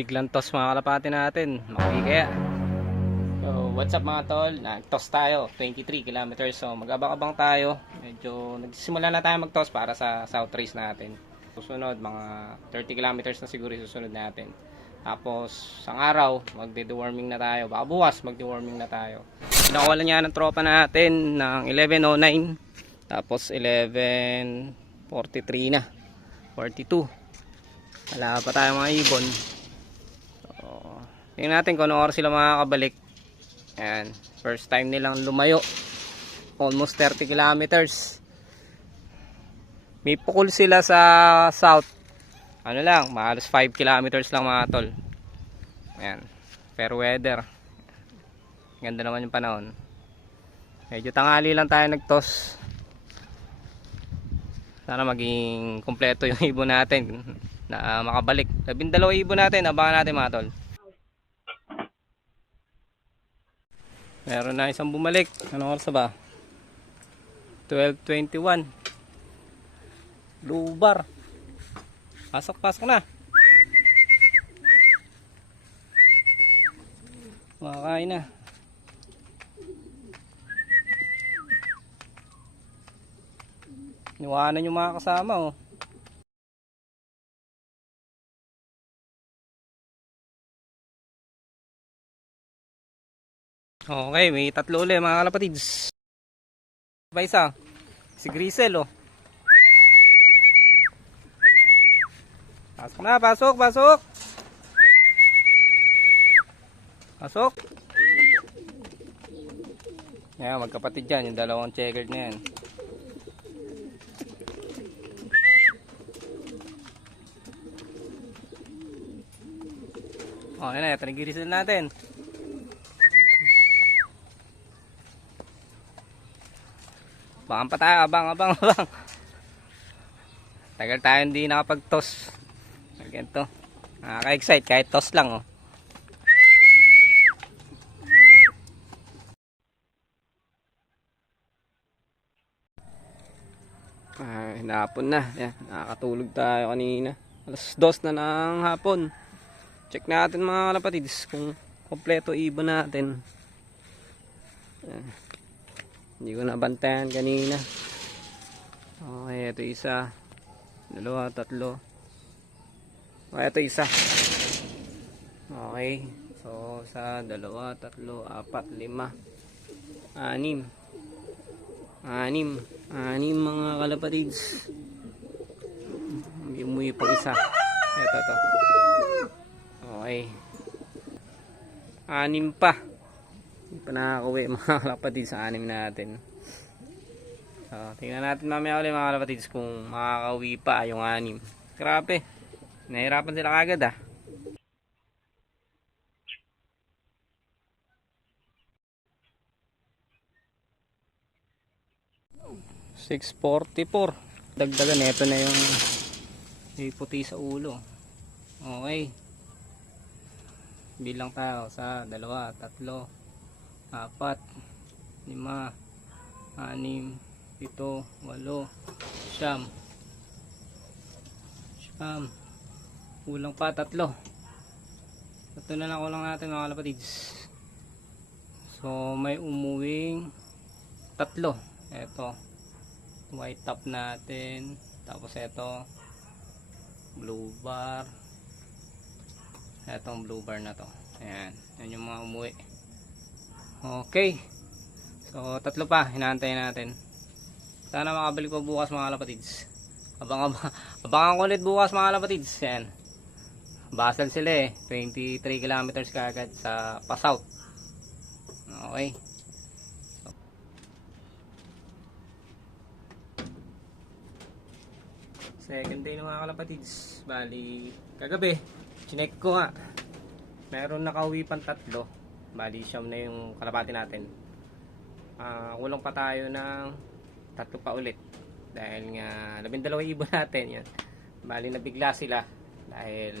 Biglang toss mga kalapati natin. Makikaya. kaya. So, what's up mga tol? Nag-toss tayo. 23 kilometers. So, mag-abang-abang tayo. Medyo nagsimula na tayo mag-toss para sa south race natin. Susunod, mga 30 kilometers na siguro susunod natin. Tapos, sang araw, magde-deworming na tayo. Baka bukas, magde-deworming na tayo. Pinakuha niya ng tropa natin ng 11.09. Tapos, 11.43 na. 42. Wala pa tayo mga ibon. Tingnan natin kung ano oras sila makakabalik. Ayan. First time nilang lumayo. Almost 30 kilometers. May pukul sila sa south. Ano lang, mahalos 5 kilometers lang mga tol. Ayan. Fair weather. Ganda naman yung panahon. Medyo tangali lang tayo nagtos. Sana maging kompleto yung ibon natin na makabalik. Labing dalawa ibon natin, abangan natin mga tol. Meron na isang bumalik. Anong oras ba? 12.21 Lubar Pasok, pasok na Makakain na Niwanan yung mga kasama oh. Okay, may tatlo ulit mga kalapatids. Pa isa. Si Grisel oh. Pasok na, pasok, pasok. Pasok. Yan, magkapatid yan, yung dalawang checkered na yan. Oh, yan na, ito na natin. Abangan pa tayo, abang, abang, abang. Tagal tayo hindi nakapag-toss. Ganito. Nakaka-excite kahit toss lang, oh. Ah, hinapon na. Yan, nakakatulog tayo kanina. Alas dos na ng hapon. Check natin mga kalapatids kung kompleto ibon natin. Yan. Hindi ko nabantayan kanina. Okay, ito isa. Dalawa, tatlo. Okay, ito isa. Okay. So, sa dalawa, tatlo, apat, lima, anim. Anim. Anim mga kalapatids. Umuwi pang isa. Ito, to. Okay. Anim pa. Hindi pa nakakauwi mga kalapatids sa anim natin. So, tingnan natin mamaya ulit mga kalapatids kung makakauwi pa yung anim. Grabe. Nahirapan sila kagad ah. Six forty four. Dagdagan ito na yung may puti sa ulo. Okay. Bilang tayo sa dalawa, tatlo, apat, lima, anim, pito, walo, siyam, siyam, kulang pa tatlo. Tatlo na lang kulang natin mga kalapatids. So may umuwing tatlo. Eto. White top natin. Tapos eto. Blue bar. Etong blue bar na to. Ayan. Yan yung mga umuwi okay so tatlo pa hinahantay natin sana makabalik pa bukas mga kalapatids abang abang abangan ko ulit bukas mga kalapatids yan Basel sila eh. 23 kilometers kagad sa pa-south. Okay. Second day ng mga kalapatids. Bali, kagabi, chinek ko nga. Meron nakauwi pang tatlo. Bali, siyam na yung kalapati natin. Ah, kulang pa tayo ng tatlo pa ulit. Dahil nga, labindalawa ibon natin yan. Bali, nabigla sila. Dahil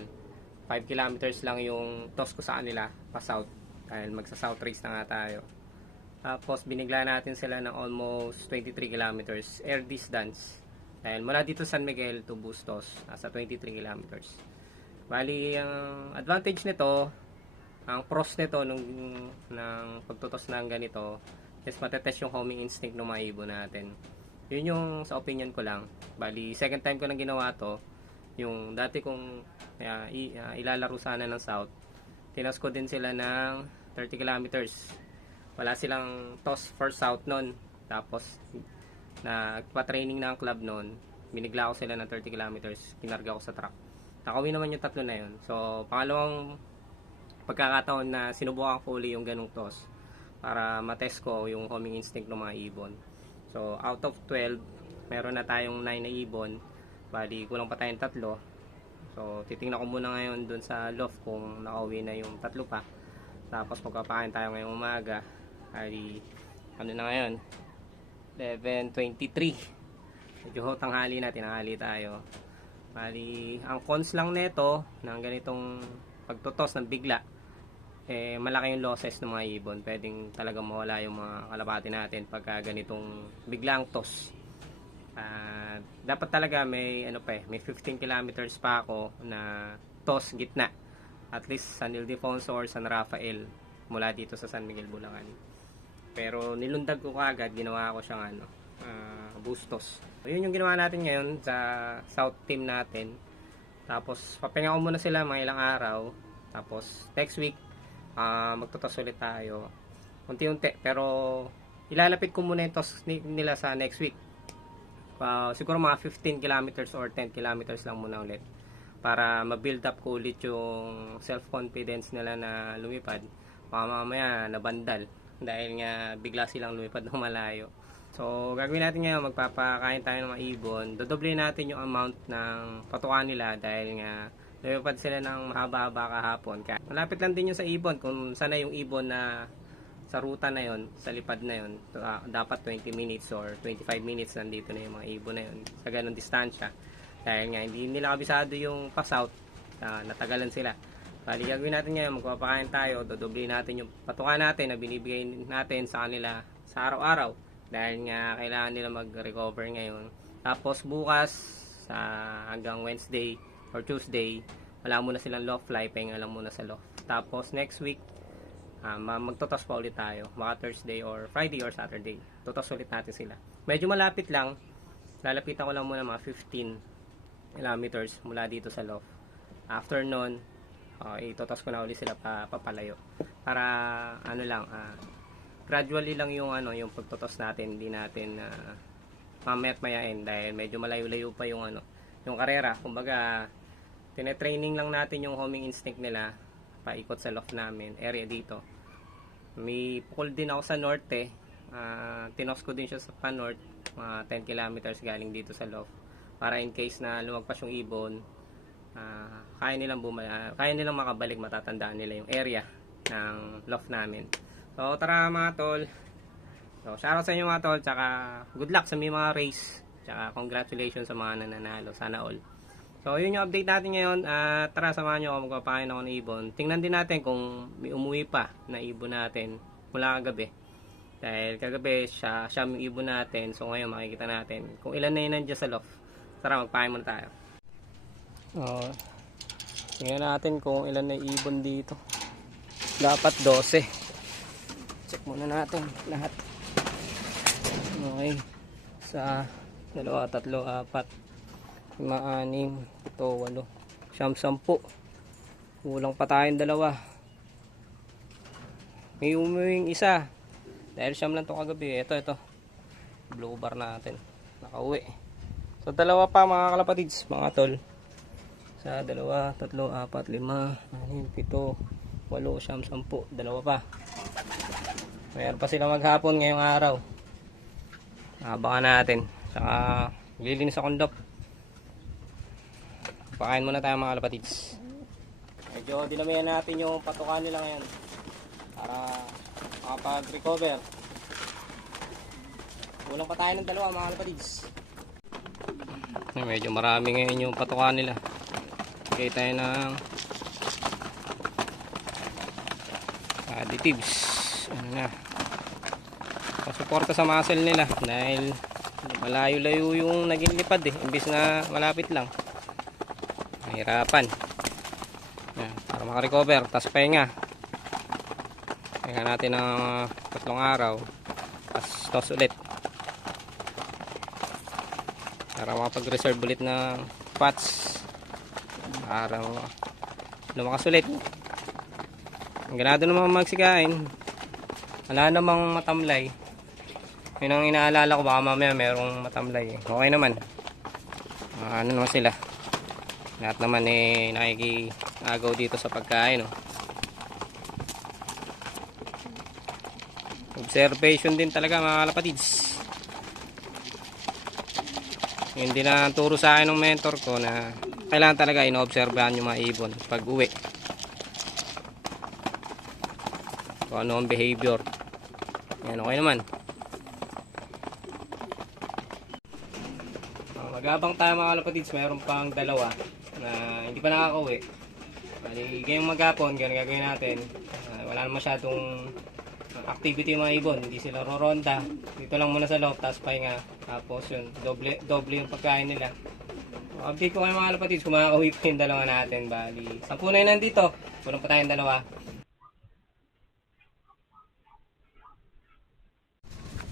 5 kilometers lang yung toss ko sa kanila pa south dahil magsa south race na nga tayo tapos binigla natin sila ng almost 23 kilometers air distance dahil mula dito San Miguel to Bustos nasa 23 kilometers Bali, ang advantage nito, ang pros nito nung ng pagtutos ng ganito is matetest yung homing instinct ng mga ibon natin. Yun yung sa opinion ko lang. Bali, second time ko nang ginawa to. Yung dati kong uh, i- ah, ilalaro sana ng south, tinas ko din sila ng 30 kilometers. Wala silang toss for south nun. Tapos, nagpa-training na ang club nun. Binigla ko sila ng 30 kilometers. Kinarga ko sa truck. Nakawin naman yung tatlo na yun. So, pangalawang pagkakataon na sinubukan ko uli yung ganong toss para matest ko yung homing instinct ng mga ibon. So, out of 12, meron na tayong 9 na ibon. Bali, kulang pa tayong tatlo. So, titingnan ko muna ngayon dun sa loft kung nakauwi na yung tatlo pa. Tapos, magpapakain tayo ngayong umaga. Bali, ano na ngayon? 11.23. Medyo tanghali na, tinanghali tayo. Bali, ang cons lang nito ng ganitong pagtutos ng bigla, eh, malaki yung losses ng mga ibon. Pwedeng talagang mawala yung mga kalapati natin pagka ganitong biglang toss. Ah, dapat talaga may ano pa eh, may 15 kilometers pa ako na toss gitna. At least San Ildefonso or San Rafael mula dito sa San Miguel, Bulacan. Pero nilundag ko kagad, ginawa ko siyang ano, ah, bustos. So, yun yung ginawa natin ngayon sa South team natin. Tapos papahinga muna sila mga ilang araw. Tapos next week ah magtutos ulit tayo. Unti-unti pero ilalapit ko muna yung toss ni- nila sa next week. Ah, siguro mga 15 kilometers or 10 kilometers lang muna ulit para ma-build up ko ulit yung self-confidence nila na lumipad. Baka mamaya nabandal dahil nga bigla silang lumipad ng malayo. So, gagawin natin ngayon, magpapakain tayo ng mga ibon. Dodoble natin yung amount ng patukan nila dahil nga lumipad sila ng mahaba-haba kahapon. Kaya, malapit lang din yung sa ibon kung sana yung ibon na sa ruta na yon, sa lipad na yon, ah, dapat 20 minutes or 25 minutes nandito na yung mga ibon na yon sa ganung distansya. Dahil nga hindi nila kabisado yung pass out, ah, natagalan sila. Bali, gagawin natin ngayon, magpapakain tayo, dodoble natin yung patukan natin na binibigay natin sa kanila sa araw-araw. Dahil nga kailangan nila mag-recover ngayon. Tapos bukas, sa hanggang Wednesday or Tuesday, wala muna silang loft fly, pahinga lang muna sa loft. Tapos next week, ah, ma- magtotos pa ulit tayo. Mga Thursday or Friday or Saturday. Totos ulit natin sila. Medyo malapit lang. Lalapitan ko lang muna mga 15 kilometers mula dito sa loft. After nun, uh, itotos ko na ulit sila pa, papalayo. Para ano lang, ah, gradually lang yung ano, yung pagtotos natin, hindi natin uh, mamayat mayain dahil medyo malayo-layo pa yung ano, yung karera. Kumbaga, tinetraining lang natin yung homing instinct nila paikot sa loft namin, area dito. May pukol din ako sa norte. Uh, tinos ko din siya sa pa-north, mga 10 kilometers galing dito sa loft. Para in case na lumagpas yung ibon, ah, kaya nilang bumala, kaya nilang makabalik, matatandaan nila yung area ng loft namin. So tara mga tol. So shoutout sa inyo mga tol, tsaka good luck sa mga race. Tsaka congratulations sa mga nananalo. Sana all. So, yun yung update natin ngayon. At tara, samahan nyo ako magpapakain ako ng ibon. Tingnan din natin kung may umuwi pa na ibon natin mula kagabi. Dahil kagabi, siya, siya yung ibon natin. So, ngayon makikita natin kung ilan na yun nandiyan sa loft. Tara, magpakain muna tayo. Oh, tingnan natin kung ilan na ibon dito. Dapat 12. Check muna natin lahat. Okay. Sa dalawa, tatlo, apat lima, anim, ito, walo, siyam, sampu. Kulang pa tayong dalawa. May umuwing isa. Dahil siyam lang to kagabi. Ito, ito. Blue bar natin. Nakauwi. So, dalawa pa mga kalapatids, mga tol. Sa dalawa, tatlo, apat, lima, anim, pito, walo, siyam, sampu. Dalawa pa. Mayroon pa sila maghapon ngayong araw. Abangan natin. Saka, lilinis sa kondok. Pakain muna tayo mga kalapatids. Medyo dinamihan natin yung patukan nila ngayon. Para makapag-recover. Kulang pa tayo ng dalawa mga kalapatids. Medyo marami ngayon yung patukan nila. Bigay tayo ng additives. Ano na. Pasuporta sa muscle nila dahil malayo-layo yung naging lipad eh. Imbis na malapit lang. Mahirapan. makarecover. Tapos pahinga. Pahinga natin ng tatlong araw. Tapos toss ulit. Para makapag-reserve ulit ng pots. Para lumakas ulit. Ang ganado naman magsikain. Wala namang matamlay. Yun ang inaalala ko. Baka mamaya merong matamlay. Okay naman. Ah, ano naman sila. Lahat naman eh nakikagaw dito sa pagkain. Oh. Observation din talaga mga kalapatids. Yun din ang turo sa akin ng mentor ko na kailangan talaga inoobserbahan yung mga ibon pag uwi. Kung ano ang behavior. Yan, okay naman. Magabang tayo mga kalapatids, mayroon pang dalawa na hindi pa nakakauwi. Bali, ngayong maghapon, ganun gagawin natin. Ah, wala na masyadong activity mga ibon, hindi sila roronda. Dito lang muna sa loob, tapos pahinga. Tapos yun, doble, doble yung pagkain nila. Uh, update ko kayo mga kalapatids, kung makakauwi pa yung dalawa natin. Bali, sampu na yun nandito. Kulang pa tayong dalawa.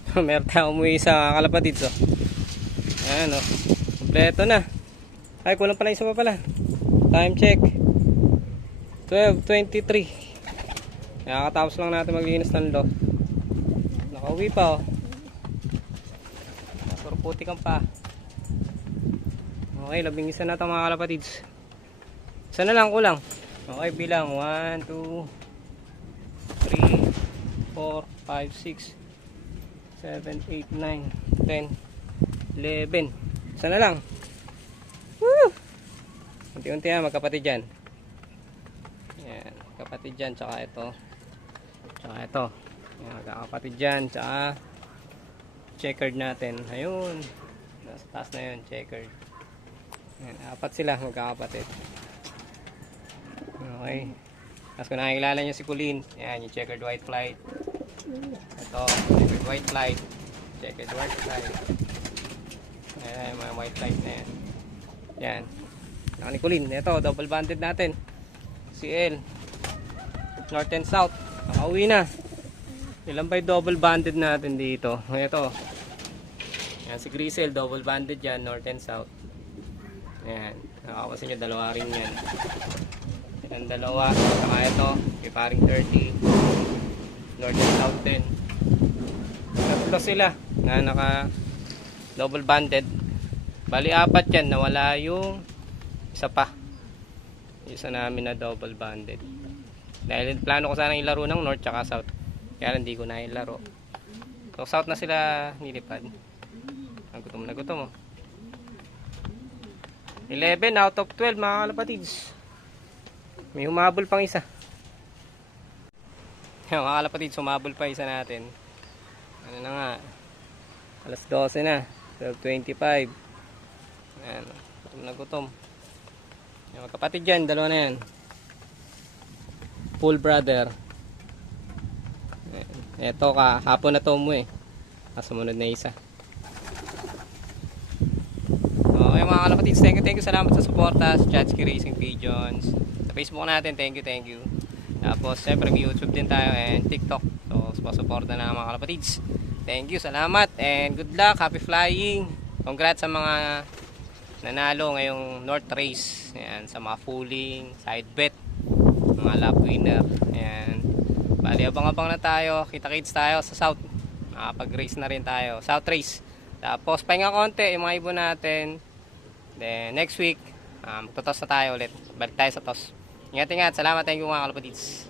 Meron tayong umuwi sa kalapatids, oh. Ayan, oh. Kompleto na. Ay, kulang pala isa pa pala. Time check. 12.23. Nakakatapos lang natin maglinis ng lo. Nakauwi pa, oh. Puro puti kang pa. Okay, labing isa na ito mga kalapatids. Isa na lang, kulang. Okay, bilang. 1, 2, 3, 4, 5, 6, 7, 8, 9, 10, 11. Isa na lang. Unti-unti yan, magkapatid dyan. Yan, kapatid dyan, tsaka ito. Tsaka ito. Yan, magkakapatid dyan, tsaka checkered natin. Ayun. Nasa taas na yun, checkered. Yan, apat sila, magkakapatid. Okay. Tapos kung nakikilala nyo si Colleen, yan, yung checkered white flight. Ito, checkered white flight. Checkered white flight. Ayan, mga white flight na yan. Yan. Naka ni Colleen. Ito, double banded natin. CL. North and South. Nakauwi na. Ilan ba double banded natin dito? Ito. Yan, si Grisel, double banded yan, North and South. Yan. Nakakapasin nyo, dalawa rin yan. Yan, dalawa. Saka ito, may paring 30. North and South din. Tatlo sila na naka double banded. Bali, apat yan. Nawala yung isa pa. Yung Isa namin na double banded. Dahil plano ko sana ilaro ng North tsaka South. Kaya hindi ko na ilaro. So, South na sila nilipad. Nagutom na gutom oh. 11 out of 12 mga kalapatids. May humabol pang isa. Yan, mga kalapatids, humabol pa isa natin. Ano na nga. Alas 12 na. 12.25. Ayan. Gutom na gutom. Yan, magkapatid dyan. Dalawa na yan. Full brother. Ayan. Eto ka. Hapon na to umuwi. Kasunod na isa. Okay mga kalapatids, thank you, thank you. Salamat sa suporta sa Chatsky Racing Pigeons. Sa Facebook natin, thank you, thank you. Tapos, syempre, may YouTube din tayo and TikTok. So, suporta na mga kalapatids. Thank you, salamat, and good luck, happy flying. Congrats sa mga nanalo ngayong North Race. Ayan, sa mga fooling, side bet, mga lap winner. Ayan. Bali, abang-abang na tayo. Kita-kits tayo sa South. Makapag-race na rin tayo. South Race. Tapos, pahinga konti yung mga ibon natin. Then, next week, um, tutos na tayo ulit. Balik tayo sa tos. Ingat-ingat. Salamat. Thank you mga kalapatids.